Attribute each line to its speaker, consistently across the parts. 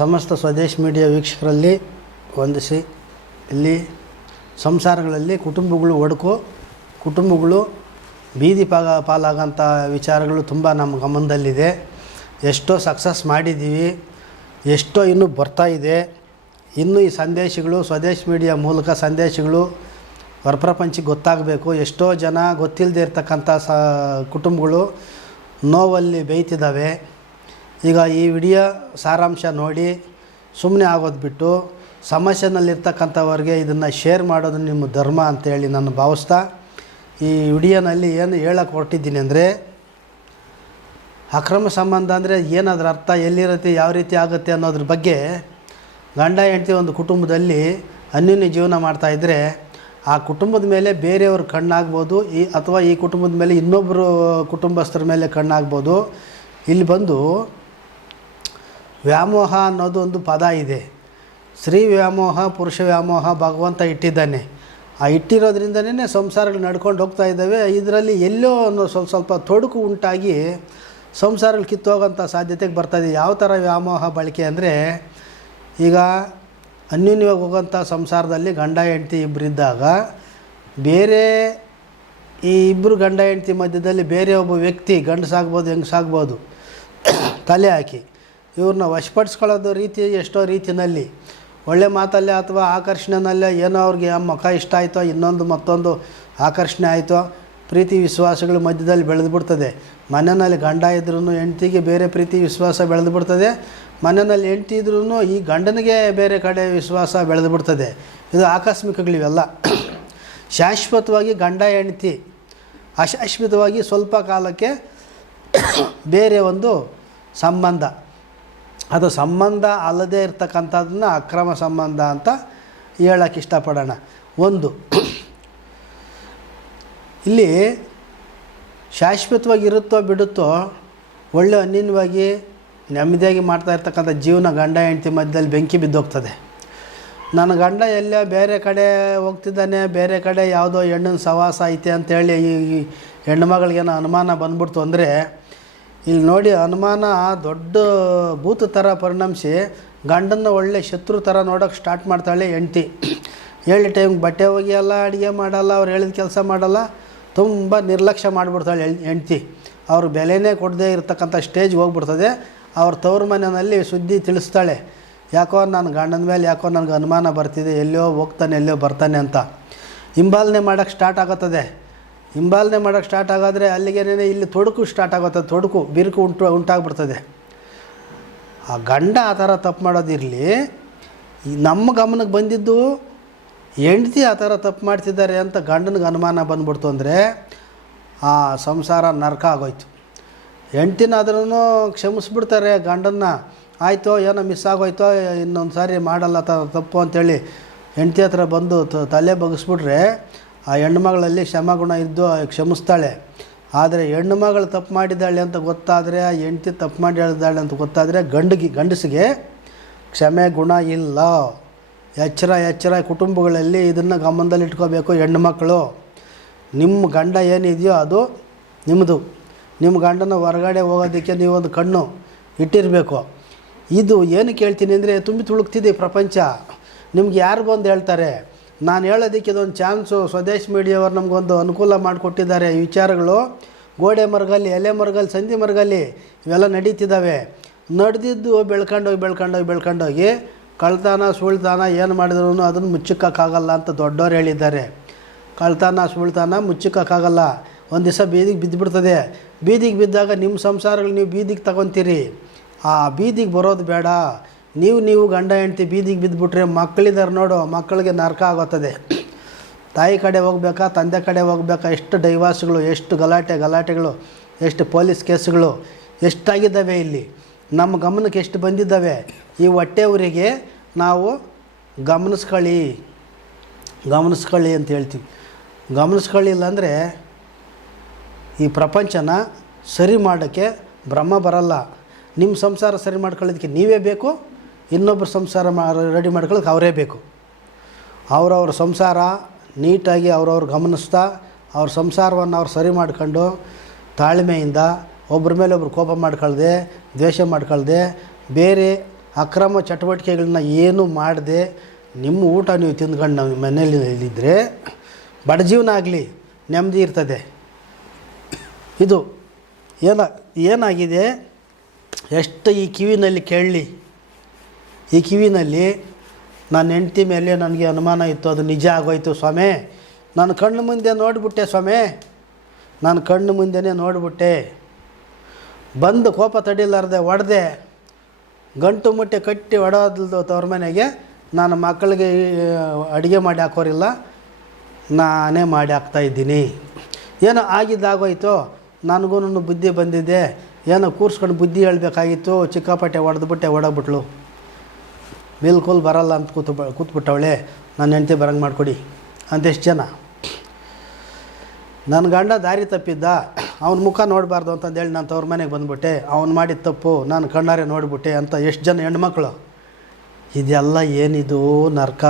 Speaker 1: ಸಮಸ್ತ ಸ್ವದೇಶ್ ಮೀಡಿಯಾ ವೀಕ್ಷಕರಲ್ಲಿ ವಂದಿಸಿ ಇಲ್ಲಿ ಸಂಸಾರಗಳಲ್ಲಿ ಕುಟುಂಬಗಳು ಒಡಕು, ಕುಟುಂಬಗಳು ಬೀದಿ ಪಾಗ ಪಾಲಾಗೋಂಥ ವಿಚಾರಗಳು ತುಂಬ ನಮ್ಮ ಗಮನದಲ್ಲಿದೆ. ಎಷ್ಟೋ ಸಕ್ಸಸ್ ಮಾಡಿದ್ದೀವಿ, ಎಷ್ಟೋ ಇನ್ನೂ ಬರ್ತಾ ಇದೆ. ಇನ್ನೂ ಈ ಸಂದೇಶಗಳು, ಸ್ವದೇಶ್ ಮೀಡಿಯಾ ಮೂಲಕ ಸಂದೇಶಗಳು ಹೊರಪ್ರಪಂಚಕ್ಕೆ ಗೊತ್ತಾಗಬೇಕು. ಎಷ್ಟೋ ಜನ ಗೊತ್ತಿಲ್ಲದೆ ಇರ್ತಕ್ಕಂಥ ಸ, ಕುಟುಂಬಗಳು ನೋವಲ್ಲಿ ಬೇಯ್ತಿದ್ದಾವೆ. ಈಗ ಈ ವಿಡಿಯೋ ಸಾರಾಂಶ ನೋಡಿ ಸುಮ್ಮನೆ ಆಗೋದು ಬಿಟ್ಟು ಸಮಸ್ಯೆನಲ್ಲಿರ್ತಕ್ಕಂಥವ್ರಿಗೆ ಇದನ್ನು ಶೇರ್ ಮಾಡೋದು ನಿಮ್ಮ ಧರ್ಮ ಅಂತೇಳಿ ನಾನು ಭಾವಿಸ್ತಾ, ಈ ವಿಡಿಯೋನಲ್ಲಿ ಏನು ಹೇಳಕ್ಕೆ ಹೊರಟಿದ್ದೀನಿ ಅಂದರೆ, ಅಕ್ರಮ ಸಂಬಂಧ ಅಂದರೆ ಏನದ್ರ ಅರ್ಥ, ಎಲ್ಲಿರುತ್ತೆ, ಯಾವ ರೀತಿ ಆಗುತ್ತೆ ಅನ್ನೋದ್ರ ಬಗ್ಗೆ ಗಂಡ, ಹೆಂಡತಿ ಒಂದು ಕುಟುಂಬದಲ್ಲಿ ಅನ್ಯೋನ್ಯ ಜೀವನ ಮಾಡ್ತಾಯಿದ್ರೆ ಆ ಕುಟುಂಬದ ಮೇಲೆ ಬೇರೆಯವ್ರ ಕಣ್ಣಾಗ್ಬೋದು, ಈ ಅಥವಾ ಈ ಕುಟುಂಬದ ಮೇಲೆ ಇನ್ನೊಬ್ಬರು ಕುಟುಂಬಸ್ಥರ ಮೇಲೆ ಕಣ್ಣಾಗ್ಬೋದು, ಇಲ್ಲಿ ಬಂದು ವ್ಯಾಮೋಹ ಅನ್ನೋದು ಒಂದು ಪದ ಇದೆ. ಸ್ತ್ರೀ ವ್ಯಾಮೋಹ, ಪುರುಷ ವ್ಯಾಮೋಹ ಭಗವಂತ ಇಟ್ಟಿದ್ದಾನೆ. ಆ ಇಟ್ಟಿರೋದ್ರಿಂದನೇ ಸಂಸಾರಗಳು ನಡ್ಕೊಂಡು ಹೋಗ್ತಾ ಇದ್ದಾವೆ. ಇದರಲ್ಲಿ ಎಲ್ಲೋ ಅನ್ನೋ ಸ್ವಲ್ಪ ಸ್ವಲ್ಪ ತೊಡಕು ಉಂಟಾಗಿ ಸಂಸಾರಗಳು ಕಿತ್ತೋಗೋಂಥ ಸಾಧ್ಯತೆಗೆ ಬರ್ತದೆ ಯಾವ ಥರ ವ್ಯಾಮೋಹ ಬಳಕೆ ಅಂದರೆ, ಈಗ ಅನ್ಯೋನ್ಯವಾಗಿ ಹೋಗೋಂಥ ಸಂಸಾರದಲ್ಲಿ ಗಂಡ, ಹೆಂಡತಿ ಇಬ್ಬರಿದ್ದಾಗ ಬೇರೆ ಈ ಇಬ್ಬರು ಗಂಡ, ಹೆಂಡ್ತಿ ಮಧ್ಯದಲ್ಲಿ ಬೇರೆ ಒಬ್ಬ ವ್ಯಕ್ತಿ ಗಂಡಸಾಗ್ಬೋದು, ಹೆಂಗಸಾಗ್ಬೋದು, ತಲೆ ಹಾಕಿ. ಇವ್ರನ್ನ ವಶಪಡಿಸ್ಕೊಳ್ಳೋದು ರೀತಿ ಎಷ್ಟೋ ರೀತಿಯಲ್ಲಿ. ಒಳ್ಳೆ ಮಾತಲ್ಲೇ ಅಥವಾ ಆಕರ್ಷಣೆಯಲ್ಲೇ ಏನೋ ಅವ್ರಿಗೆ ಮುಖ ಇಷ್ಟ ಆಯಿತೋ, ಇನ್ನೊಂದು ಮತ್ತೊಂದು ಆಕರ್ಷಣೆ ಆಯಿತೋ, ಪ್ರೀತಿ ವಿಶ್ವಾಸಗಳು ಮಧ್ಯದಲ್ಲಿ ಬೆಳೆದು ಬಿಡ್ತದೆ ಮನೆಯಲ್ಲಿ ಗಂಡ ಇದ್ರೂ ಹೆಂಡ್ತಿಗೆ ಬೇರೆ ಪ್ರೀತಿ ವಿಶ್ವಾಸ ಬೆಳೆದು ಬಿಡ್ತದೆ ಮನೆಯಲ್ಲಿ ಹೆಂಡ್ತಿ ಇದ್ರೂ ಈ ಗಂಡನಿಗೆ ಬೇರೆ ಕಡೆ ವಿಶ್ವಾಸ ಬೆಳೆದು ಬಿಡ್ತದೆ ಇದು ಆಕಸ್ಮಿಕಗಳಿವೆಲ್ಲ ಶಾಶ್ವತವಾಗಿ ಗಂಡ ಹೆಂಡ್ತಿ, ಅಶಾಶ್ವತವಾಗಿ ಸ್ವಲ್ಪ ಕಾಲಕ್ಕೆ ಬೇರೆ ಒಂದು ಸಂಬಂಧ. ಅದು ಸಂಬಂಧ ಅಲ್ಲದೇ ಇರ್ತಕ್ಕಂಥದ್ದನ್ನ ಅಕ್ರಮ ಸಂಬಂಧ ಅಂತ ಹೇಳಕ್ಕೆ ಇಷ್ಟಪಡೋಣ. ಒಂದು, ಇಲ್ಲಿ ಶಾಶ್ವತವಾಗಿ ಇರುತ್ತೋ ಬಿಡುತ್ತೋ ಒಳ್ಳೆ ಅನ್ಯನ್ಯವಾಗಿ ನೆಮ್ಮದಿಯಾಗಿ ಮಾಡ್ತಾ ಇರ್ತಕ್ಕಂಥ ಜೀವನ ಗಂಡ ಹೆಂಡತಿ ಮಧ್ಯದಲ್ಲಿ ಬೆಂಕಿ ಬಿದ್ದೋಗ್ತದೆ. ನನ್ನ ಗಂಡ ಎಲ್ಲೇ ಬೇರೆ ಕಡೆ ಹೋಗ್ತಿದ್ದಾನೆ, ಬೇರೆ ಕಡೆ ಯಾವುದೋ ಹೆಣ್ಣಿನ ಸವಾಸ ಐತೆ ಅಂತೇಳಿ ಈ ಹೆಣ್ಣು ಹೆಣ್ಮಗಳಿಗೇನೋ ಅನುಮಾನ ಬಂದ್ಬಿಡ್ತು ಅಂದರೆ ಇಲ್ಲಿ ನೋಡಿ ಅನುಮಾನ ದೊಡ್ಡ ಭೂತ ಥರ ಪರಿಣಮಿಸಿ ಗಂಡನ ಒಳ್ಳೆ ಶತ್ರು ಥರ ನೋಡೋಕೆ ಸ್ಟಾರ್ಟ್ ಮಾಡ್ತಾಳೆ ಹೆಂಡ್ತಿ. ಹೇಳಿ ಟೈಮ್ ಬಟ್ಟೆ ಒಗೆಯಲ್ಲ, ಅಡುಗೆ ಮಾಡಲ್ಲ, ಅವ್ರು ಹೇಳಿದ ಕೆಲಸ ಮಾಡಲ್ಲ, ತುಂಬ ನಿರ್ಲಕ್ಷ್ಯ ಮಾಡಿಬಿಡ್ತಾಳೆ ಹೆಂಡ್ತಿ. ಅವ್ರ ಬೆಲೆನೇ ಕೊಡದೇ ಇರತಕ್ಕಂಥ ಸ್ಟೇಜ್ಗೆ ಹೋಗ್ಬಿಡ್ತದೆ. ಅವ್ರ ತವ್ರ ಮನೆಯಲ್ಲಿ ಸುದ್ದಿ ತಿಳಿಸ್ತಾಳೆ. ಯಾಕೋ ನನ್ನ ಗಂಡನ ಮೇಲೆ ಯಾಕೋ ನನಗೆ ಅನುಮಾನ ಬರ್ತಿದೆ ಎಲ್ಲೋ ಹೋಗ್ತಾನೆ ಎಲ್ಲೋ ಬರ್ತಾನೆ ಅಂತ. ಹಿಂಬಾಲನೆ ಮಾಡೋಕ್ಕೆ ಸ್ಟಾರ್ಟ್ ಆಗುತ್ತದೆ. ಹಿಂಬಾಲನೆ ಮಾಡೋಕ್ಕೆ ಸ್ಟಾರ್ಟ್ ಆಗಾದರೆ ಅಲ್ಲಿಗೇನೇ ಇಲ್ಲಿ ತೊಡಕು ಸ್ಟಾರ್ಟ್ ಆಗುತ್ತೆ, ತೊಡಕು, ಬಿರುಕು ಉಂಟು, ಉಂಟಾಗ್ಬಿಡ್ತದೆ. ಆ ಗಂಡ ಆ ಥರ ತಪ್ಪು ಮಾಡೋದಿರಲಿ. ನಮ್ಮ ಗಮನಕ್ಕೆ ಬಂದಿದ್ದು ಹೆಂಡ್ತಿ ಆ ಥರ ತಪ್ಪು ಮಾಡ್ತಿದ್ದಾರೆ ಅಂತ ಗಂಡನಿಗೆ ಅನುಮಾನ ಬಂದ್ಬಿಡ್ತು ಅಂದರೆ ಆ ಸಂಸಾರ ನರಕ ಆಗೋಯ್ತು. ಹೆಂಡ್ತಿನಾದ್ರೂ ಕ್ಷಮಿಸ್ಬಿಡ್ತಾರೆ ಗಂಡನ್ನ. ಆಯಿತೋ, ಏನೋ ಮಿಸ್ ಆಗೋಯ್ತೋ ಇನ್ನೊಂದು ಸಾರಿ ಮಾಡಲ್ಲ ತಪ್ಪು ಅಂತೇಳಿ ಹೆಂಡ್ತಿ ಹತ್ರ ಬಂದು ತಲೆ ಬಗ್ಗಿಸ್ಬಿಟ್ರೆ ಆ ಹೆಣ್ಣುಮಗಳಲ್ಲಿ ಕ್ಷಮಾಗುಣ ಇದ್ದು ಕ್ಷಮಿಸ್ತಾಳೆ. ಆದರೆ ಹೆಣ್ಣು ಮಗಳು ತಪ್ಪು ಮಾಡಿದ್ದಾಳೆ ಅಂತ ಗೊತ್ತಾದರೆ, ಆ ಹೆಂಡ್ತಿ ತಪ್ಪು ಮಾಡಿ ಹೇಳಿದ್ದಾಳೆ ಅಂತ ಗೊತ್ತಾದರೆ ಗಂಡಿಗೆ, ಗಂಡಸಿಗೆ ಕ್ಷಮೆ ಗುಣ ಇಲ್ಲ. ಎಚ್ಚರ ಎಚ್ಚರ ಕುಟುಂಬಗಳಲ್ಲಿ ಇದನ್ನು ಗಮನದಲ್ಲಿಟ್ಕೋಬೇಕು ಇಟ್ಕೋಬೇಕು ಹೆಣ್ಣು ಮಕ್ಕಳು ನಿಮ್ಮ ಗಂಡ ಏನಿದೆಯೋ ಅದು ನಿಮ್ಮದು ನಿಮ್ಮ ಗಂಡನ ಹೊರಗಡೆ ಹೋಗೋದಕ್ಕೆ ನೀವೊಂದು ಕಣ್ಣು ಇಟ್ಟಿರಬೇಕು. ಇದು ಏನು ಕೇಳ್ತೀನಿ ಅಂದರೆ ತುಂಬಿ ತುಳುಕ್ತಿದೆ ಪ್ರಪಂಚ. ನಿಮ್ಗೆ ಯಾರು ಬಂದು ಹೇಳ್ತಾರೆ ನಾನು ಹೇಳೋದಕ್ಕೆ ಇದೊಂದು ಚಾನ್ಸು. ಸ್ವದೇಶ್ ಮೀಡಿಯಾವ್ರು ನಮಗೊಂದು ಅನುಕೂಲ ಮಾಡಿಕೊಟ್ಟಿದ್ದಾರೆ. ಈ ವಿಚಾರಗಳು ಗೋಡೆ ಮರಗಲ್ಲಿ, ಎಲೆ ಮರಗಲ್ಲಿ ಸಂಧಿ ಮರಗಲ್ಲಿ ಇವೆಲ್ಲ ನಡೀತಿದ್ದಾವೆ. ನಡೆದಿದ್ದು ಬೆಳ್ಕೊಂಡೋಗಿ ಬೆಳ್ಕೊಂಡೋಗಿ ಬೆಳ್ಕೊಂಡೋಗಿ ಕಳ್ತಾನ, ಸುಳ್ತಾನ ಏನು ಮಾಡಿದ್ರು ಅದನ್ನು ಮುಚ್ಚಕ್ಕಾಗಲ್ಲ ಅಂತ ದೊಡ್ಡವ್ರು ಹೇಳಿದ್ದಾರೆ. ಕಳ್ತಾನ, ಸುಳ್ತಾನ ಮುಚ್ಚಕ್ಕಾಗಲ್ಲ ಒಂದು ದಿವಸ ಬೀದಿಗೆ ಬಿದ್ದುಬಿಡ್ತದೆ ಬೀದಿಗೆ ಬಿದ್ದಾಗ ನಿಮ್ಮ ಸಂಸಾರಗಳು ನೀವು ಬೀದಿಗೆ ತಗೊತೀರಿ. ಆ ಬೀದಿಗೆ ಬರೋದು ಬೇಡ. ನೀವು ನೀವು ಗಂಡ ಹೆಂಡ್ತಿ ಬೀದಿಗೆ ಬಿದ್ದುಬಿಟ್ರೆ ಮಕ್ಕಳಿದ್ದಾರೆ ನೋಡು, ಮಕ್ಕಳಿಗೆ ನರಕ ಆಗುತ್ತದೆ. ತಾಯಿ ಕಡೆ ಹೋಗ್ಬೇಕಾ, ತಂದೆ ಕಡೆ ಹೋಗ್ಬೇಕಾ, ಎಷ್ಟು ಡೈವಾರ್ಸ್ಗಳು ಎಷ್ಟು ಗಲಾಟೆ, ಗಲಾಟೆಗಳು, ಎಷ್ಟು ಪೊಲೀಸ್ ಕೇಸ್ಗಳು, ಎಷ್ಟಾಗಿದ್ದಾವೆ ಇಲ್ಲಿ? ನಮ್ಮ ಗಮನಕ್ಕೆ ಎಷ್ಟು ಬಂದಿದ್ದಾವೆ? ಈ ಹೊಟ್ಟೆ ಊರಿಗೆ ನಾವು ಗಮನಿಸ್ಕೊಳ್ಳಿ. ಗಮನಿಸ್ಕೊಳ್ಳಿ ಅಂತ ಹೇಳ್ತೀವಿ. ಗಮನಿಸ್ಕೊಳ್ಳಿಲ್ಲ ಅಂದರೆ ಈ ಪ್ರಪಂಚನ ಸರಿ ಮಾಡೋಕ್ಕೆ ಭ್ರಮ ಬರಲ್ಲ. ನಿಮ್ಮ ಸಂಸಾರ ಸರಿ ಮಾಡ್ಕೊಳ್ಳೋದಕ್ಕೆ ನೀವೇ ಬೇಕು ಇನ್ನೊಬ್ಬರ ಸಂಸಾರ ಮಾ, ರೆಡಿ ಮಾಡ್ಕೊಳ್ಳೋಕೆ ಅವರೇ ಬೇಕು. ಅವರವ್ರ ಸಂಸಾರ ನೀಟಾಗಿ ಅವ್ರವ್ರು ಗಮನಿಸ್ತಾ, ಅವ್ರ ಸಂಸಾರವನ್ನು ಅವ್ರು ಸರಿ ಮಾಡ್ಕೊಂಡು ತಾಳ್ಮೆಯಿಂದ ಒಬ್ಬರ ಮೇಲೆ ಒಬ್ರು ಕೋಪ ಮಾಡ್ಕೊಳ್ದೆ, ದ್ವೇಷ ಮಾಡ್ಕೊಳ್ದೆ, ಬೇರೆ ಅಕ್ರಮ ಚಟುವಟಿಕೆಗಳನ್ನ ಏನು ಮಾಡದೆ, ನಿಮ್ಮ ಊಟ ನೀವು ತಿಂದ್ಕೊಂಡು ನಾವು ಮನೇಲಿ ಇದ್ದರೆ ಬಡ ಜೀವನ ಆಗಲಿ, ನೆಮ್ಮದಿ ಇರ್ತದೆ. ಇದು ಏನ, ಏನಾಗಿದೆ? ಎಷ್ಟು ಈ ಕಿವಿನಲ್ಲಿ ಕೇಳಲಿ. ಈ ಕಿವಿನಲ್ಲಿ ನನ್ನ ಹೆಂಡ್ತಿ ಮೇಲೆ ನನಗೆ ಅನುಮಾನ ಇತ್ತು, ಅದು ನಿಜ ಆಗೋಯ್ತು ಸ್ವಾಮಿ. ನಾನು ಕಣ್ಣು ಮುಂದೆ ನೋಡಿಬಿಟ್ಟೆ ಸ್ವಾಮಿ. ನಾನು ಕಣ್ಣು ಮುಂದೆನೇ ನೋಡಿಬಿಟ್ಟೆ. ಬಂದು ಕೋಪ ತಡಿಲಾರ್ದೆ ಹೊಡೆದೆ. ಗಂಟು ಮುಟ್ಟೆ ಕಟ್ಟಿ ಹೊಡೋದು ತವ್ರ ಮನೆಗೆ ನಾನು ಮಕ್ಕಳಿಗೆ ಅಡುಗೆ ಮಾಡಿ ಹಾಕೋರಿಲ್ಲ. ನಾನೇ ಮಾಡಿ ಹಾಕ್ತಾಯಿದ್ದೀನಿ ಏನೋ ಆಗಿದ್ದಾಗೋಯ್ತು ನನಗೂ ಬುದ್ಧಿ ಬಂದಿದೆ. ಏನೋ ಕೂರ್ಸ್ಕೊಂಡು ಬುದ್ಧಿ ಹೇಳಬೇಕಾಗಿತ್ತು. ಚಿಕ್ಕಾಪಟ್ಟೆ ಹೊಡೆದ್ಬಿಟ್ಟೆ, ಹೊಡೋಗ್ಬಿಟ್ಲು. ಬಿಲ್ಕುಲ್ ಬರಲ್ಲ ಅಂತ ಕೂತು ಕೂತ್ಬಿಟ್ಟವಳೆ, ನನ್ನ ಹೆಂಡತಿ ಬರಂಗೆ ಮಾಡಿಕೊಡಿ ಅಂತೆಷ್ಟು ಜನ. ನನ್ನ ಗಂಡ ದಾರಿ ತಪ್ಪಿದ್ದ, ಅವನ ಮುಖ ನೋಡಬಾರ್ದು ಅಂತಂದೇಳಿ ನಾನು ತವ್ರ ಮನೆಗೆ ಬಂದುಬಿಟ್ಟೆ. ಅವ್ನು ಮಾಡಿದ ತಪ್ಪು, ನಾನು ಕಣ್ಣಾರೆ ನೋಡಿಬಿಟ್ಟೆ ಅಂತ ಎಷ್ಟು ಜನ ಹೆಣ್ಮಕ್ಳು. ಇದೆಲ್ಲ ಏನಿದು ನರ್ಕ?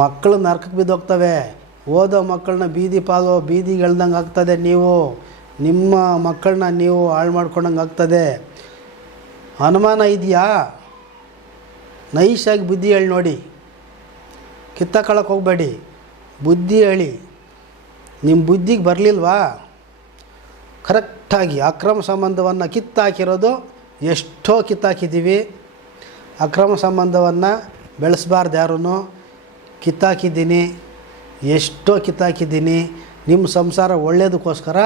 Speaker 1: ಮಕ್ಕಳು ನರ್ಕಕ್ಕೆ ಬಿದ್ದೋಗ್ತವೆ ಓದೋ ಮಕ್ಕಳನ್ನ ಬೀದಿ ಪಾಲು ಬೀದಿಗೆ ಎಳ್ದಂಗೆ ಆಗ್ತದೆ ನೀವು. ನಿಮ್ಮ ಮಕ್ಕಳನ್ನ ನೀವು ಹಾಳು ಮಾಡ್ಕೊಂಡಂಗೆ ಆಗ್ತದೆ. ಅನುಮಾನ ಇದೆಯಾ? ನೈಸಾಗಿ ಬುದ್ಧಿ ಹೇಳಿ ನೋಡಿ. ಕಿತ್ತಕೊಳ್ಳೋಕೆ ಹೋಗಬೇಡಿ. ಬುದ್ಧಿ ಹೇಳಿ. ನಿಮ್ಮ ಬುದ್ಧಿಗೆ ಬರಲಿಲ್ವಾ? ಕರೆಕ್ಟಾಗಿ ಅಕ್ರಮ ಸಂಬಂಧವನ್ನು ಕಿತ್ತಾಕಿರೋದು ಎಷ್ಟೋ ಕಿತ್ತಾಕಿದ್ದೀವಿ. ಅಕ್ರಮ ಸಂಬಂಧವನ್ನು ಬೆಳೆಸಬಾರ್ದು ಯಾರೂ ಕಿತ್ತಾಕಿದ್ದೀನಿ. ಎಷ್ಟೋ ಕಿತ್ತಾಕಿದ್ದೀನಿ. ನಿಮ್ಮ ಸಂಸಾರ ಒಳ್ಳೆಯದಕ್ಕೋಸ್ಕರ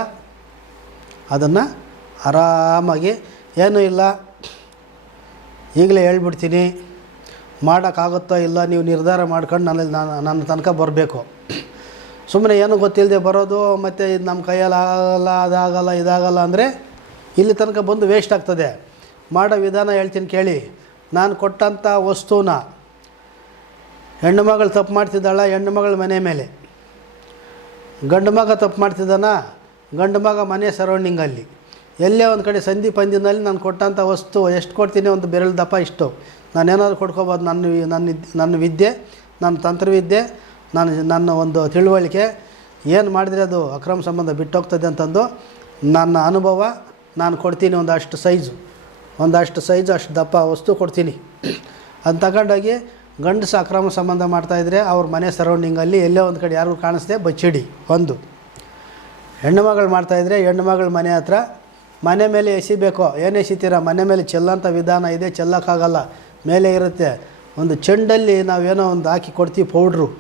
Speaker 1: ಅದನ್ನು ಆರಾಮಾಗಿ ಏನೂ ಇಲ್ಲ. ಈಗಲೇ ಹೇಳ್ಬಿಡ್ತೀನಿ. ಮಾಡೋಕ್ಕಾಗುತ್ತೋ ಇಲ್ಲ ನೀವು ನಿರ್ಧಾರ ಮಾಡ್ಕೊಂಡು ನನ್ನ ನಾನು ನನ್ನ ತನಕ ಬರಬೇಕು. ಸುಮ್ಮನೆ ಏನು ಗೊತ್ತಿಲ್ಲದೆ ಬರೋದು, ಮತ್ತು ಇದು ನಮ್ಮ ಕೈಯಲ್ಲಿ ಆಗಲ್ಲ, ಅದಾಗಲ್ಲ, ಇದಾಗಲ್ಲ ಅಂದರೆ ಇಲ್ಲಿ ತನಕ ಬಂದು ವೇಸ್ಟ್ ಆಗ್ತದೆ. ಮಾಡೋ ವಿಧಾನ ಹೇಳ್ತೀನಿ ಕೇಳಿ. ನಾನು ಕೊಟ್ಟಂಥ ವಸ್ತುನ ಹೆಣ್ಣು ಮಗಳು ತಪ್ಪು ಮಾಡ್ತಿದ್ದಾಳ, ಹೆಣ್ಣು ಮಗಳ ಮನೆ ಮೇಲೆ. ಗಂಡು ಮಗ ತಪ್ಪು ಮಾಡ್ತಿದ್ದಾನ, ಗಂಡು ಮಗ ಮನೆ ಸರೌಂಡಿಂಗಲ್ಲಿ ಎಲ್ಲೇ ಒಂದು ಕಡೆ ಸಂಧಿ ಪಂದ್ಯದಲ್ಲಿ ನಾನು ಕೊಟ್ಟಂಥ ವಸ್ತು, ಎಷ್ಟು ಕೊಡ್ತೀನಿ ಒಂದು ಬೆರಳು ದಪ್ಪ ಇಷ್ಟು. ನಾನೇನಾದ್ರು ಕೊಡ್ಕೋಬೋದು ನನ್ನ ನನ್ನ ನನ್ನ ವಿದ್ಯೆ, ನನ್ನ ತಂತ್ರವಿದ್ಯೆ, ನನ್ನ ನನ್ನ ಒಂದು ತಿಳುವಳಿಕೆ, ಏನು ಮಾಡಿದರೆ ಅದು ಅಕ್ರಮ ಸಂಬಂಧ ಬಿಟ್ಟೋಗ್ತದೆ ಅಂತಂದು ನನ್ನ ಅನುಭವ ನಾನು ಕೊಡ್ತೀನಿ ಒಂದಷ್ಟು ಸೈಜು. ಒಂದಷ್ಟು ಸೈಜು, ಅಷ್ಟು ದಪ್ಪ ವಸ್ತು ಕೊಡ್ತೀನಿ. ಅದು ತಗೊಂಡೋಗಿ ಗಂಡಸ ಅಕ್ರಮ ಸಂಬಂಧ ಮಾಡ್ತಾಯಿದ್ರೆ ಅವ್ರ ಮನೆ ಸರೌಂಡಿಂಗಲ್ಲಿ ಎಲ್ಲೇ ಒಂದು ಕಡೆ ಯಾರಿಗೂ ಕಾಣಿಸ್ದೆ ಬಚ್ಚಿಡಿ, ಒಂದು. ಹೆಣ್ಣು ಮಗಳು ಮಾಡ್ತಾಯಿದ್ರೆ ಹೆಣ್ಣು ಮಗಳ ಮನೆ ಹತ್ರ ಮನೆ ಮೇಲೆ ಎಸಿಬೇಕೋ, ಏನು ಎಸಿತೀರ? ಮನೆ ಮೇಲೆ ಚೆಲ್ಲಂಥ ವಿಧಾನ ಇದೆ, ಚೆಲ್ಲಕ್ಕಾಗಲ್ಲ. ಮೇಲೆ ಇರುತ್ತೆ. ಒಂದು ಚೆಂಡಲ್ಲಿ ನಾವೇನೋ ಒಂದು ಹಾಕಿ ಕೊಡ್ತೀವಿ ಪೌಡ್ರು.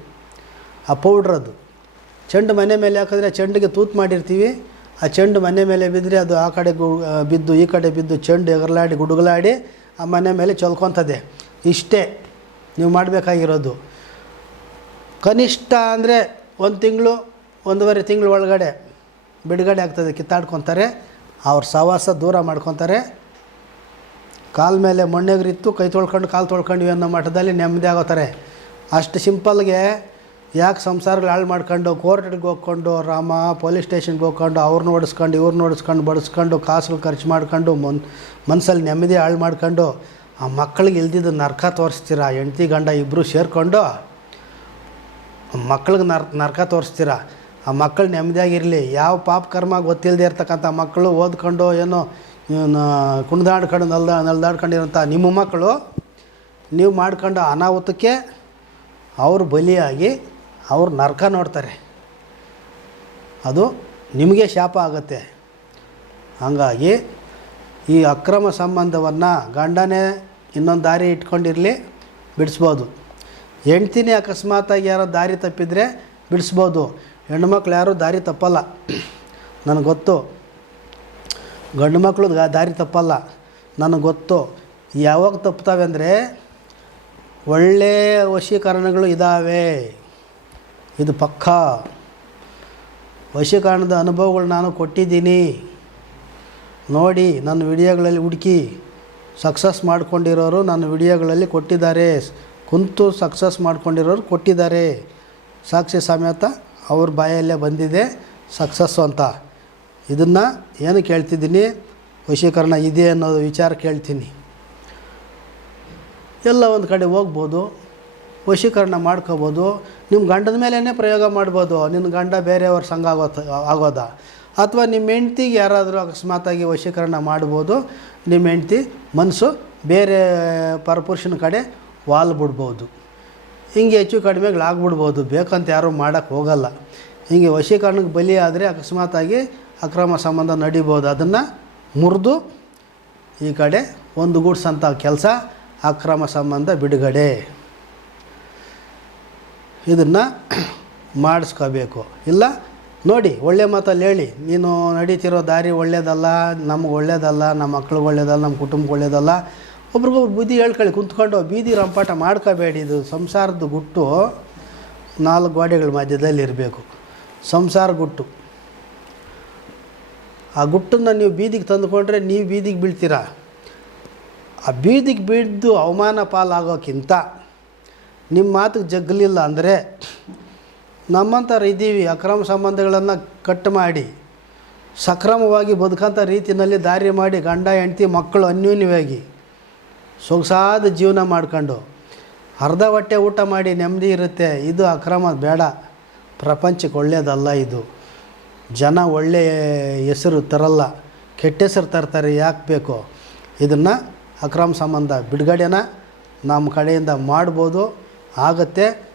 Speaker 1: ಆ ಪೌಡ್ರ್ ಅದು. ಚೆಂಡು ಮನೆ ಮೇಲೆ ಹಾಕಿದ್ರೆ ಚೆಂಡಿಗೆ ತೂತು ಮಾಡಿರ್ತೀವಿ. ಆ ಚೆಂಡು ಮನೆ ಮೇಲೆ ಬಿದ್ದರೆ ಅದು ಆ ಕಡೆ ಗು ಬಿದ್ದು ಈ ಕಡೆ ಬಿದ್ದು ಚೆಂಡು ಎಗರ್ಲಾಡಿ ಗುಡುಗಲಾಡಿ ಆ ಮನೆ ಮೇಲೆ ಚೊಲ್ಕೊತದೆ. ಇಷ್ಟೇ. ನೀವು ಮಾಡಬೇಕಾಗಿರೋದು. ಕನಿಷ್ಠ ಅಂದರೆ ಒಂದು ತಿಂಗಳು, ಒಂದೂವರೆ ತಿಂಗಳು ಒಳಗಡೆ ಬಿಡುಗಡೆ ಆಗ್ತದೆ ಕಿತ್ತಾಡ್ಕೊತಾರೆ. ಅವ್ರ ಸವಾಸ ದೂರ ಮಾಡ್ಕೊತಾರೆ. ಕಾಲ ಮೇಲೆ ಮಣ್ಣೆಗರಿತ್ತು, ಕೈ ತೊಳ್ಕೊಂಡು ಕಾಲು ತೊಳ್ಕೊಂಡ್ವಿ ಅನ್ನೋ ಮಟ್ಟದಲ್ಲಿ ನೆಮ್ಮದಿ ಆಗೋತಾರೆ. ಅಷ್ಟು ಸಿಂಪಲ್ಗೆ ಯಾಕೆ ಸಂಸಾರಗಳು ಹಾಳು ಮಾಡ್ಕೊಂಡು ಕೋರ್ಟ್ಗೆ ಹೋಗ್ಕೊಂಡು, ರಾಮ ಪೊಲೀಸ್ ಸ್ಟೇಷನ್ಗೆ ಹೋಗ್ಕೊಂಡು ಅವ್ರನ್ನ ಓಡಿಸ್ಕೊಂಡು ಇವ್ರನ್ನ ಓಡಿಸ್ಕೊಂಡು, ಬಡಿಸ್ಕೊಂಡು ಕಾಸುಗಳು ಖರ್ಚು ಮಾಡ್ಕೊಂಡು, ಮನ್ ಮನಸ್ಸಲ್ಲಿ ನೆಮ್ಮದಿ ಹಾಳು ಮಾಡ್ಕೊಂಡು, ಆ ಮಕ್ಕಳಿಗೆ ಇಲ್ದಿದ್ದು ನರ್ಕ ತೋರಿಸ್ತೀರ? ಹೆಂಡತಿ ಗಂಡ ಇಬ್ಬರು ಸೇರಿಕೊಂಡು ಮಕ್ಳಿಗೆ ನರ್, ನರ್ಕ ತೋರಿಸ್ತೀರ? ಆ ಮಕ್ಕಳು ನೆಮ್ಮದಿಯಾಗಿರಲಿ. ಯಾವ ಪಾಪ ಕರ್ಮ ಗೊತ್ತಿಲ್ಲದೆ ಇರ್ತಕ್ಕಂಥ ಮಕ್ಕಳು ಓದ್ಕೊಂಡು ಏನೋ ಕುಣಿದಾಡ್ಕೊಂಡು ನಲ್ದ ನಲ್ದಾಡ್ಕೊಂಡಿರೋಂಥ ನಿಮ್ಮ ಮಕ್ಕಳು, ನೀವು ಮಾಡ್ಕೊಂಡು ಅನಾಹುತಕ್ಕೆ ಅವರು ಬಲಿಯಾಗಿ ಅವ್ರು ನರ್ಕ ನೋಡ್ತಾರೆ. ಅದು ನಿಮಗೆ ಶಾಪ ಆಗುತ್ತೆ. ಹಾಗಾಗಿ ಈ ಅಕ್ರಮ ಸಂಬಂಧವನ್ನು ಗಂಡನೇ ಇನ್ನೊಂದು ದಾರಿ ಇಟ್ಕೊಂಡಿರಲಿ, ಬಿಡಿಸ್ಬೋದು. ಹೆಂಡ್ತಿನೇ ಅಕಸ್ಮಾತಾಗಿ ಯಾರೋ ದಾರಿ ತಪ್ಪಿದರೆ ಬಿಡಿಸ್ಬೋದು. ಹೆಣ್ಮಕ್ಳು ಯಾರೂ ದಾರಿ ತಪ್ಪಲ್ಲ. ನನಗೆ ಗೊತ್ತು. ಗಂಡು ಮಕ್ಕಳು ಗಾ- ದಾರಿ ತಪ್ಪಲ್ಲ. ನನಗೆ ಗೊತ್ತು. ಯಾವಾಗ ತಪ್ಪುತ್ತವೆ ಅಂದರೆ ಒಳ್ಳೆಯ ವಶೀಕರಣಗಳು ಇದ್ದಾವೆ ಇದು ಪಕ್ಕಾ. ವಶೀಕರಣದ ಅನುಭವಗಳು ನಾನು ಕೊಟ್ಟಿದ್ದೀನಿ. ನೋಡಿ, ನನ್ನ ವಿಡಿಯೋಗಳಲ್ಲಿ ಹುಡುಕಿ ಸಕ್ಸಸ್ ಮಾಡ್ಕೊಂಡಿರೋರು ನನ್ನ ವಿಡಿಯೋಗಳಲ್ಲಿ ಕೊಟ್ಟಿದ್ದಾರೆ. ಕುಂತು ಸಕ್ಸಸ್ ಮಾಡ್ಕೊಂಡಿರೋರು ಕೊಟ್ಟಿದ್ದಾರೆ. ಸಾಕ್ಷಿ ಸಮೇತ ಅವ್ರ ಬಾಯಲ್ಲೇ ಬಂದಿದೆ. ಸಕ್ಸಸ್ಸು ಅಂತ. ಇದನ್ನು ಏನು ಕೇಳ್ತಿದ್ದೀನಿ? ವಶೀಕರಣ ಇದೆ ಅನ್ನೋದು ವಿಚಾರ ಕೇಳ್ತೀನಿ. ಎಲ್ಲ ಒಂದು ಕಡೆ ಹೋಗ್ಬೋದು, ವಶೀಕರಣ ಮಾಡ್ಕೋಬೋದು ನಿಮ್ಮ ಗಂಡದ ಮೇಲೇ ಪ್ರಯೋಗ ಮಾಡ್ಬೋದು ನಿನ್ನ ಗಂಡ ಬೇರೆಯವ್ರ ಸಂಘ ಆಗೋ ಆಗೋದ. ಅಥವಾ ನಿಮ್ಮ ಹೆಂಡ್ತಿಗೆ ಯಾರಾದರೂ ಅಕಸ್ಮಾತಾಗಿ ವಶೀಕರಣ ಮಾಡ್ಬೋದು ನಿಮ್ಮ ಹೆಂಡ್ತಿ ಮನಸ್ಸು ಬೇರೆ ಪರಪುರುಷನ ಕಡೆ ವಾಲ್ ಬಿಡ್ಬೋದು. ಹಿಂಗೆ ಹೆಚ್ಚು ಕಡಿಮೆಗಳಾಗ್ಬಿಡ್ಬೋದು ಬೇಕಂತ ಯಾರೂ ಮಾಡೋಕ್ಕೆ ಹೋಗಲ್ಲ. ಹಿಂಗೆ ವಶೀಕರಣಕ್ಕೆ ಬಲಿ ಆದರೆ ಅಕಸ್ಮಾತಾಗಿ ಅಕ್ರಮ ಸಂಬಂಧ ನಡಿಬೋದು. ಅದನ್ನು ಮುರಿದು ಈ ಕಡೆ ಒಂದು ಗೂಡ್ಸಂಥ ಕೆಲಸ, ಅಕ್ರಮ ಸಂಬಂಧ ಬಿಡುಗಡೆ. ಇದನ್ನು ಮಾಡಿಸ್ಕೋಬೇಕು. ಇಲ್ಲ, ನೋಡಿ, ಒಳ್ಳೆ ಮಾತಲ್ಲಿ ಹೇಳಿ. ನೀನು ನಡೀತಿರೋ ದಾರಿ ಒಳ್ಳೇದಲ್ಲ, ನಮ್ಗೆ ಒಳ್ಳೇದಲ್ಲ ನಮ್ಮ ಮಕ್ಳಿಗೆ ಒಳ್ಳೇದಲ್ಲ ನಮ್ಮ ಕುಟುಂಬಕ್ಕೆ ಒಳ್ಳೇದಲ್ಲ. ಒಬ್ರಿಗೊಬ್ರು ಬುದ್ಧಿ ಹೇಳ್ಕೊಳ್ಳಿ, ಕುಂತ್ಕೊಂಡು ಬೀದಿ ರಂಪಾಟ ಮಾಡ್ಕೋಬೇಡಿ. ಇದು ಸಂಸಾರದ ಗುಟ್ಟು ನಾಲ್ಕು ಗೋಡೆಗಳ ಮಧ್ಯದಲ್ಲಿ ಇರಬೇಕು ಸಂಸಾರ ಗುಟ್ಟು. ಆ ಗುಟ್ಟನ್ನು ನೀವು ಬೀದಿಗೆ ತಂದುಕೊಂಡ್ರೆ ನೀವು ಬೀದಿಗೆ ಬೀಳ್ತೀರಾ? ಆ ಬೀದಿಗೆ ಬಿದ್ದು ಅವಮಾನ ಪಾಲಾಗೋಕ್ಕಿಂತ ನಿಮ್ಮ ಮಾತಿಗೆ ಜಗ್ಗಲಿಲ್ಲ ಅಂದರೆ ನಮ್ಮಂಥವ್ರು ಇದ್ದೀವಿ ಅಕ್ರಮ ಸಂಬಂಧಗಳನ್ನು ಕಟ್ ಮಾಡಿ, ಸಕ್ರಮವಾಗಿ ಬದುಕಂಥ ರೀತಿಯಲ್ಲಿ ದಾರಿ ಮಾಡಿ ಗಂಡ, ಹೆಂಡತಿ, ಮಕ್ಕಳು ಅನ್ಯೂನ್ಯವಾಗಿ ಸೊಗಸಾದ ಜೀವನ ಮಾಡ್ಕೊಂಡು ಅರ್ಧ ಹೊಟ್ಟೆ ಊಟ ಮಾಡಿ ನೆಮ್ಮದಿ ಇರುತ್ತೆ. ಇದು ಅಕ್ರಮ ಬೇಡ. ಪ್ರಪಂಚಕ್ಕೆ ಒಳ್ಳೆಯದಲ್ಲ ಇದು. ಜನ ಒಳ್ಳೆಯ ಹೆಸರು ತರಲ್ಲ, ಕೆಟ್ಟ ಹೆಸರು ತರ್ತಾರೆ ಯಾಕೆ ಬೇಕು? ಇದನ್ನು ಅಕ್ರಮ ಸಂಬಂಧ ಬಿಡುಗಡೆನ ನಮ್ಮ ಕಡೆಯಿಂದ ಮಾಡ್ಬೋದು. ಆಗತ್ತೆ.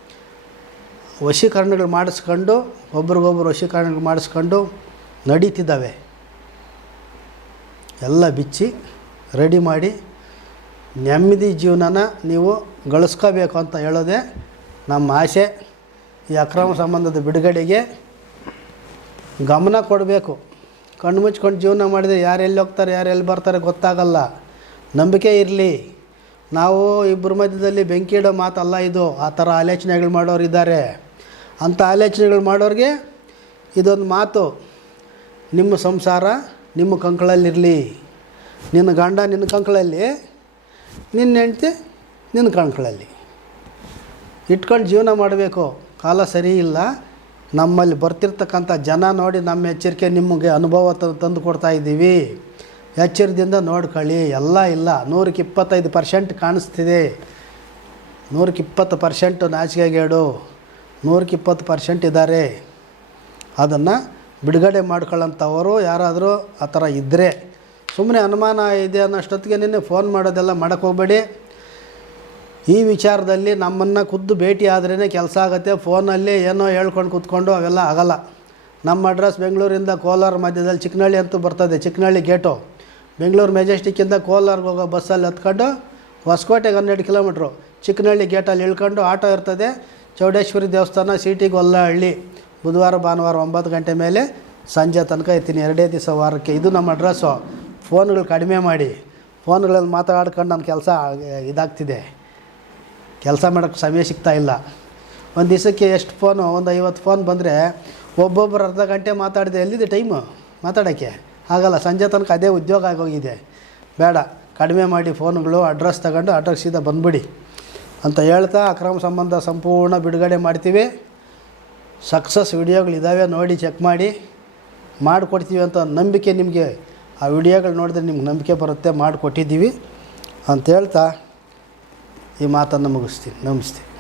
Speaker 1: ವಶೀಕರಣಗಳು ಮಾಡಿಸ್ಕೊಂಡು, ಒಬ್ರಿಗೊಬ್ರು ವಶೀಕರಣಗಳು ಮಾಡಿಸ್ಕೊಂಡು ನಡೀತಿದ್ದಾವೆ. ಎಲ್ಲ ಬಿಚ್ಚಿ, ರೆಡಿ ಮಾಡಿ, ನೆಮ್ಮದಿ ಜೀವನನ ನೀವು ಗಳಿಸ್ಕೋಬೇಕು ಅಂತ ಹೇಳೋದೇ ನಮ್ಮ ಆಸೆ. ಈ ಅಕ್ರಮ ಸಂಬಂಧದ ಬಿಡುಗಡೆಗೆ ಗಮನ ಕೊಡಬೇಕು. ಕಣ್ಣು ಮುಚ್ಕೊಂಡು ಜೀವನ ಮಾಡಿದರೆ ಯಾರು ಎಲ್ಲಿ ಹೋಗ್ತಾರೆ, ಯಾರು ಎಲ್ಲಿ ಬರ್ತಾರೆ ಗೊತ್ತಾಗಲ್ಲ. ನಂಬಿಕೆ ಇರಲಿ. ನಾವು ಇಬ್ಬರ ಮಧ್ಯದಲ್ಲಿ ಬೆಂಕಿ ಇಡೋ ಮಾತಲ್ಲ ಇದು. ಆ ಥರ ಆಲೋಚನೆಗಳು ಮಾಡೋರು ಇದ್ದಾರೆ. ಅಂಥ ಆಲೋಚನೆಗಳು ಮಾಡೋರಿಗೆ ಇದೊಂದು ಮಾತು. ನಿಮ್ಮ ಸಂಸಾರ ನಿಮ್ಮ ಕಂಕಳಲ್ಲಿರಲಿ. ನಿನ್ನ ಗಂಡ ನಿನ್ನ ಕಂಕಳಲ್ಲಿ, ನಿನ್ನ ಹೆಂಡ್ತಿ ನಿನ್ನ ಕಂಕಳಲ್ಲಿ. ಇಟ್ಕೊಂಡು ಜೀವನ ಮಾಡಬೇಕು. ಕಾಲ ಸರಿ ಇಲ್ಲ. ನಮ್ಮಲ್ಲಿ ಬರ್ತಿರ್ತಕ್ಕಂಥ ಜನ ನೋಡಿ ನಮ್ಮ ಎಚ್ಚರಿಕೆ ನಿಮಗೆ ಅನುಭವ ತಂದು ಕೊಡ್ತಾ ಇದ್ದೀವಿ. ಎಚ್ಚರದಿಂದ ನೋಡ್ಕೊಳ್ಳಿ. ಎಲ್ಲ ಇಲ್ಲ. ನೂರಕ್ಕೆ ಇಪ್ಪತ್ತೈದು ಪರ್ಸೆಂಟ್ ಕಾಣಿಸ್ತಿದೆ. ನೂರಕ್ಕೆ ಇಪ್ಪತ್ತು ಪರ್ಸೆಂಟು ನಾಚಿಕೆಗೇಡು. ನೂರಕ್ಕೆ ಇಪ್ಪತ್ತು ಪರ್ಸೆಂಟ್ ಇದ್ದಾರೆ. ಅದನ್ನು ಬಿಡುಗಡೆ ಮಾಡ್ಕೊಳ್ಳೋಂಥವರು ಯಾರಾದರೂ ಆ ಥರ ಇದ್ದರೆ ಸುಮ್ಮನೆ ಅನುಮಾನ ಇದೆ ಅನ್ನೋಷ್ಟೊತ್ತಿಗೆ ನಿನ್ನೆ ಫೋನ್ ಮಾಡೋದೆಲ್ಲ ಮಾಡೋಕ್ಕೆ ಹೋಗಬೇಡಿ. ಈ ವಿಚಾರದಲ್ಲಿ ನಮ್ಮನ್ನು ಖುದ್ದು ಭೇಟಿ ಆದ್ರೇ ಕೆಲಸ ಆಗುತ್ತೆ. ಫೋನಲ್ಲಿ ಏನೋ ಹೇಳ್ಕೊಂಡು ಕೂತ್ಕೊಂಡು ಅವೆಲ್ಲ ಆಗಲ್ಲ. ನಮ್ಮ ಅಡ್ರೆಸ್ ಬೆಂಗಳೂರಿಂದ ಕೋಲಾರ ಮಧ್ಯದಲ್ಲಿ ಚಿಕ್ಕನಹಳ್ಳಿ ಅಂತೂ ಬರ್ತದೆ. ಚಿಕ್ಕನಹಳ್ಳಿ ಗೇಟು. ಬೆಂಗಳೂರು ಮೆಜೆಸ್ಟಿಕ್ಕಿಂದ ಕೋಲಾರ್ಗೆ ಹೋಗೋ ಬಸ್ಸಲ್ಲಿ ಹತ್ಕೊಂಡು ಹೊಸಕೋಟೆಗೆ ಹನ್ನೆರಡು ಕಿಲೋಮೀಟ್ರು. ಚಿಕ್ಕನಹಳ್ಳಿ ಗೇಟಲ್ಲಿ ಇಳ್ಕೊಂಡು ಆಟೋ ಇರ್ತದೆ. ಚೌಡೇಶ್ವರಿ ದೇವಸ್ಥಾನ ಸಿಟಿ ಗೊಲ್ಲಹಳ್ಳಿ. ಬುಧವಾರ, ಭಾನುವಾರ ಒಂಬತ್ತು ಗಂಟೆ ಮೇಲೆ ಸಂಜೆ ತನಕ ಇರ್ತೀನಿ. ಎರಡೇ ದಿವಸ ವಾರಕ್ಕೆ. ಇದು ನಮ್ಮ ಅಡ್ರೆಸ್ಸು. ಫೋನ್ಗಳು ಕಡಿಮೆ ಮಾಡಿ. ಫೋನ್ಗಳಲ್ಲಿ ಮಾತಾಡ್ಕೊಂಡು ನನ್ನ ಕೆಲಸ ಇದಾಗ್ತಿದೆ. ಕೆಲಸ ಮಾಡೋಕ್ಕೆ ಸಮಯ ಸಿಗ್ತಾ ಇಲ್ಲ. ಒಂದು ದಿವಸಕ್ಕೆ ಎಷ್ಟು ಫೋನು ಒಂದು ಐವತ್ತು ಫೋನ್ ಬಂದರೆ ಒಬ್ಬೊಬ್ಬರು ಅರ್ಧ ಗಂಟೆ ಮಾತಾಡಿದೆ ಎಲ್ಲಿದೆ ಟೈಮು ಮಾತಾಡೋಕ್ಕೆ ಆಗಲ್ಲ. ಸಂಜೆ ತನಕ ಅದೇ ಉದ್ಯೋಗ ಆಗೋಗಿದೆ. ಬೇಡ. ಕಡಿಮೆ ಮಾಡಿ ಫೋನ್ಗಳು ಅಡ್ರೆಸ್ ತಗೊಂಡು ಅಡ್ರೆಸ್ ಸೀದಾ ಬಂದ್ಬಿಡಿ ಅಂತ ಹೇಳ್ತಾ ಅಕ್ರಮ ಸಂಬಂಧ ಸಂಪೂರ್ಣ ಬಿಡುಗಡೆ ಮಾಡ್ತೀವಿ. ಸಕ್ಸಸ್ ವಿಡಿಯೋಗಳಿದ್ದಾವೆ ನೋಡಿ ಚೆಕ್ ಮಾಡಿ. ಮಾಡಿಕೊಡ್ತೀವಿ ಅಂತ ನಂಬಿಕೆ ನಿಮಗೆ. ಆ ವಿಡಿಯೋಗಳು ನೋಡಿದ್ರೆ ನಿಮ್ಗೆ ನಂಬಿಕೆ ಬರುತ್ತೆ, ಮಾಡಿಕೊಟ್ಟಿದ್ದೀವಿ ಅಂತ ಹೇಳ್ತಾ ಈ ಮಾತನ್ನು ಮುಗಿಸ್ತೀನಿ. ನಮಸ್ತೆ.